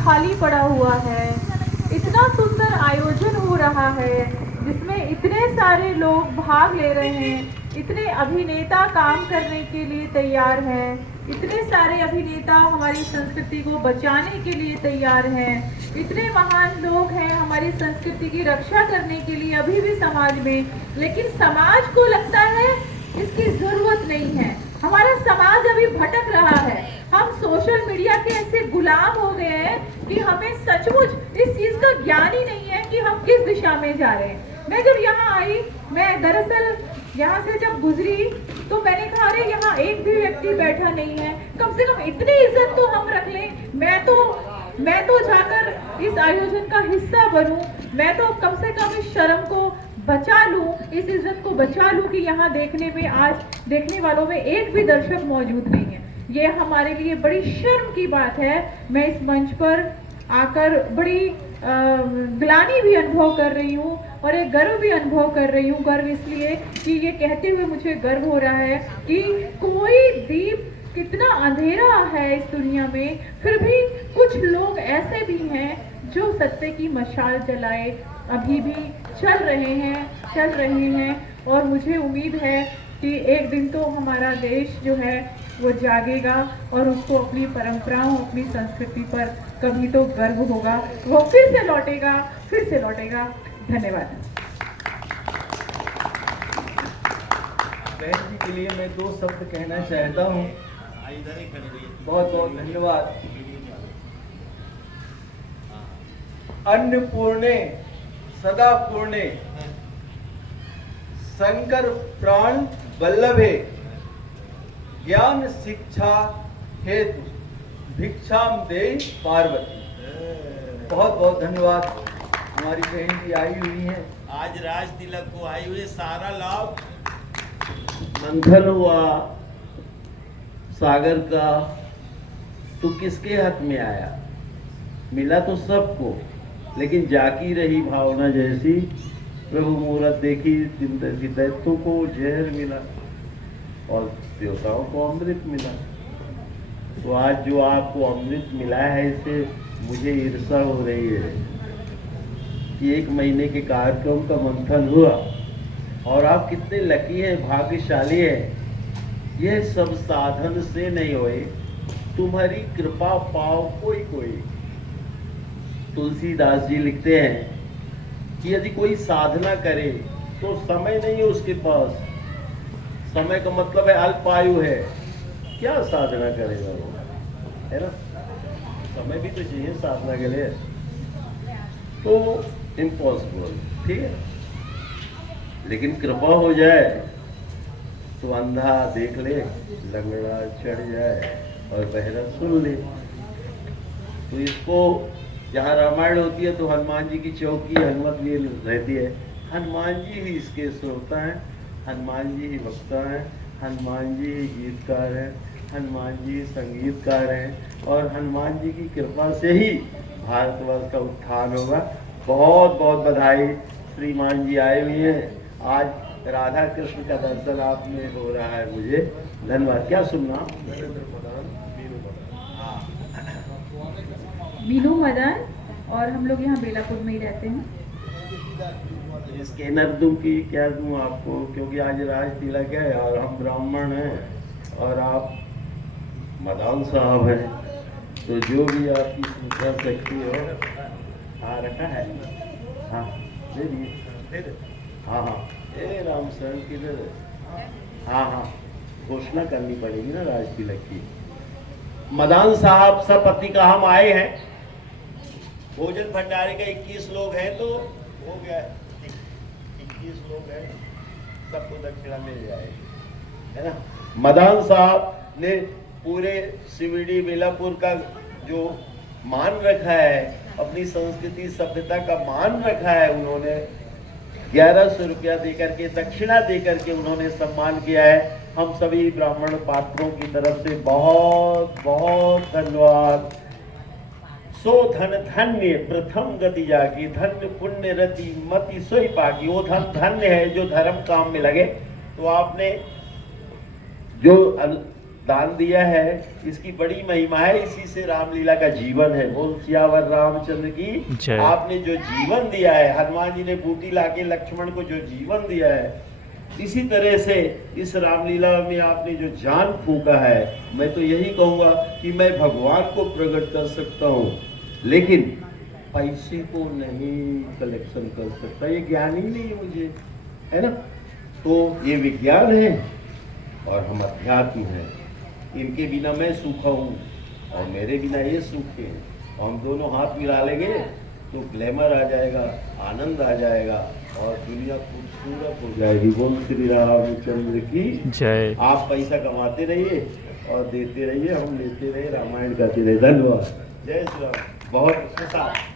खाली पड़ा हुआ है। इतना सुंदर आयोजन हो रहा है जिसमें इतने सारे लोग भाग ले रहे हैं, इतने अभिनेता काम करने के लिए तैयार हैं, इतने सारे अभिनेता हमारी संस्कृति को बचाने के लिए तैयार हैं, इतने महान लोग हैं हमारी संस्कृति की रक्षा करने के लिए अभी भी समाज में, लेकिन समाज को लगता है इसकी जरूरत नहीं है। हमारा समाज अभी भटक रहा है। हम सोशल मीडिया के ऐसे गुलाम हो गए हैं कि हमें सचमुच इस चीज का ज्ञान ही नहीं है कि हम किस दिशा में जा रहे हैं। मैं जब यहाँ आई, मैं दरअसल यहाँ से जब गुजरी तो मैंने कहा अरे यहाँ एक भी व्यक्ति बैठा नहीं है, कम से कम इतनी इज्जत तो हम रख लें। मैं तो जाकर इस आयोजन का हिस्सा बनूं, मैं तो कम से कम इस शर्म को बचा लूं, इस इज्जत को बचा लूं कि यहाँ देखने में, आज देखने वालों में एक भी दर्शक मौजूद नहीं है। ये हमारे लिए बड़ी शर्म की बात है। मैं इस मंच पर आकर बड़ी ग्लानि भी अनुभव कर रही हूँ और एक गर्व भी अनुभव कर रही हूँ। गर्व इसलिए कि ये कहते हुए मुझे गर्व हो रहा है कि कोई दीप, कितना अंधेरा है इस दुनिया में, फिर भी कुछ लोग ऐसे भी हैं जो सत्य की मशाल जलाए अभी भी चल रहे हैं। और मुझे उम्मीद है कि एक दिन तो हमारा देश जो है वो जागेगा और उसको अपनी परंपराओं, अपनी संस्कृति पर कभी तो गर्व होगा, वो फिर से लौटेगा। धन्यवाद। बहन जी के लिए मैं 2 शब्द कहना चाहता हूँ। बहुत बहुत धन्यवाद। अन्नपूर्णे सदा पूर्णे शंकर प्राण वल्लभे ज्ञान शिक्षा हेतु भिक्षाम दे पार्वती। बहुत बहुत धन्यवाद। हमारी बहन जी आई हुई हैं, आज राज तिलक को आई हुई, सारा लाभ मंथन हुआ सागर का तो किसके हक में आया? मिला तो सबको, लेकिन जाकी रही भावना जैसी। प्रभु मूरत देखी, दैत्यों को जहर मिला और देवताओं को अमृत मिला। तो आज जो आपको अमृत मिला है, इससे मुझे ईर्ष्या हो रही है कि 1 महीने के कार्यक्रम का मंथन हुआ और आप कितने लकी हैं, भाग्यशाली हैं। यह सब साधन से नहीं होए, तुम्हारी कृपा पाओ कोई। तुलसीदास जी लिखते हैं कि यदि कोई साधना करे तो समय नहीं है उसके पास। समय का मतलब है अल्पायु है, क्या साधना करेगा वो, है ना? समय भी तो चाहिए साधना के लिए, तो इम्पॉसिबल, ठीक है। लेकिन कृपा हो जाए तो अंधा देख ले, लंगड़ा चढ़ जाए और बहरा सुन ले। तो इसको, जहाँ रामायण होती है तो हनुमान जी की चौकी हनुमत लिए रहती है। हनुमान जी ही इसके श्रोता हैं, हनुमान जी ही वक्ता हैं, हनुमान जी ही गीतकार हैं, हनुमान जी संगीतकार हैं और हनुमान जी की कृपा से ही भारतवर्ष का उत्थान होगा। बहुत बहुत बधाई। श्रीमान जी आए हुए हैं, आज राधा कृष्ण का दर्शन आप में हो रहा है, मुझे धन्यवाद। क्या सुनना? मीनू मदन, और हम लोग यहाँ बेलापुर में ही रहते हैं। स्कैनर दूं कि क्या दूं आपको, क्योंकि आज राज तिलक है और हम ब्राह्मण हैं और आप मदान साहब हैं, तो जो भी आपकी सूचना शक्ति हो। हाँ रखा है, हाँ दे दिए, हाँ ए राम शरण किधर? हाँ घोषणा करनी पड़ेगी ना राज तिलक की। मदान साहब सपति का हम आए हैं। भोजन भंडारे का 21 लोग हैं तो हो गया, 21 लोग हैं, सबको दक्षिणा मिल जाएगी, है ना? मदान साहब ने पूरे सीवीडी बेलापुर का जो मान रखा है, अपनी संस्कृति सभ्यता का मान रखा है, उन्होंने 1100 रुपया देकर के, दक्षिणा देकर के उन्होंने सम्मान किया है। हम सभी ब्राह्मण पात्रों की तरफ से बहुत बहुत धन्यवाद। सो धन धन्य प्रथम गति जागी, धन्य पुण्य रति मति सोई पागी। वो धन धन्य है जो धर्म काम में लगे। तो आपने जो दान दिया है, इसकी बड़ी महिमा है। इसी से रामलीला का जीवन है। बोल सियावर रामचंद्र की जय। आपने जो जीवन दिया है, हनुमान जी ने बूटी लाके लक्ष्मण को जो जीवन दिया है, इसी तरह से इस रामलीला में आपने जो जान फूंका है, मैं तो यही कहूँगा कि मैं भगवान को प्रकट कर सकता हूँ, लेकिन पैसे को नहीं कलेक्शन कर सकता। ये ज्ञान ही नहीं है मुझे, है ना। तो ये विज्ञान है और हम अध्यात्म हैं। इनके बिना मैं सूखा हूँ और मेरे बिना ये सूखे हैं। हम दोनों हाथ मिला लेंगे तो ग्लैमर आ जाएगा, आनंद आ जाएगा और दुनिया खूबसूरत हो जाएगी। बोल श्री रामचंद्र की जय। आप पैसा कमाते रहिए और देते रहिए, हम लेते रहे, रामायण गाते रहे। धन्यवाद। जय श्री राम। बहुत खुशहाल।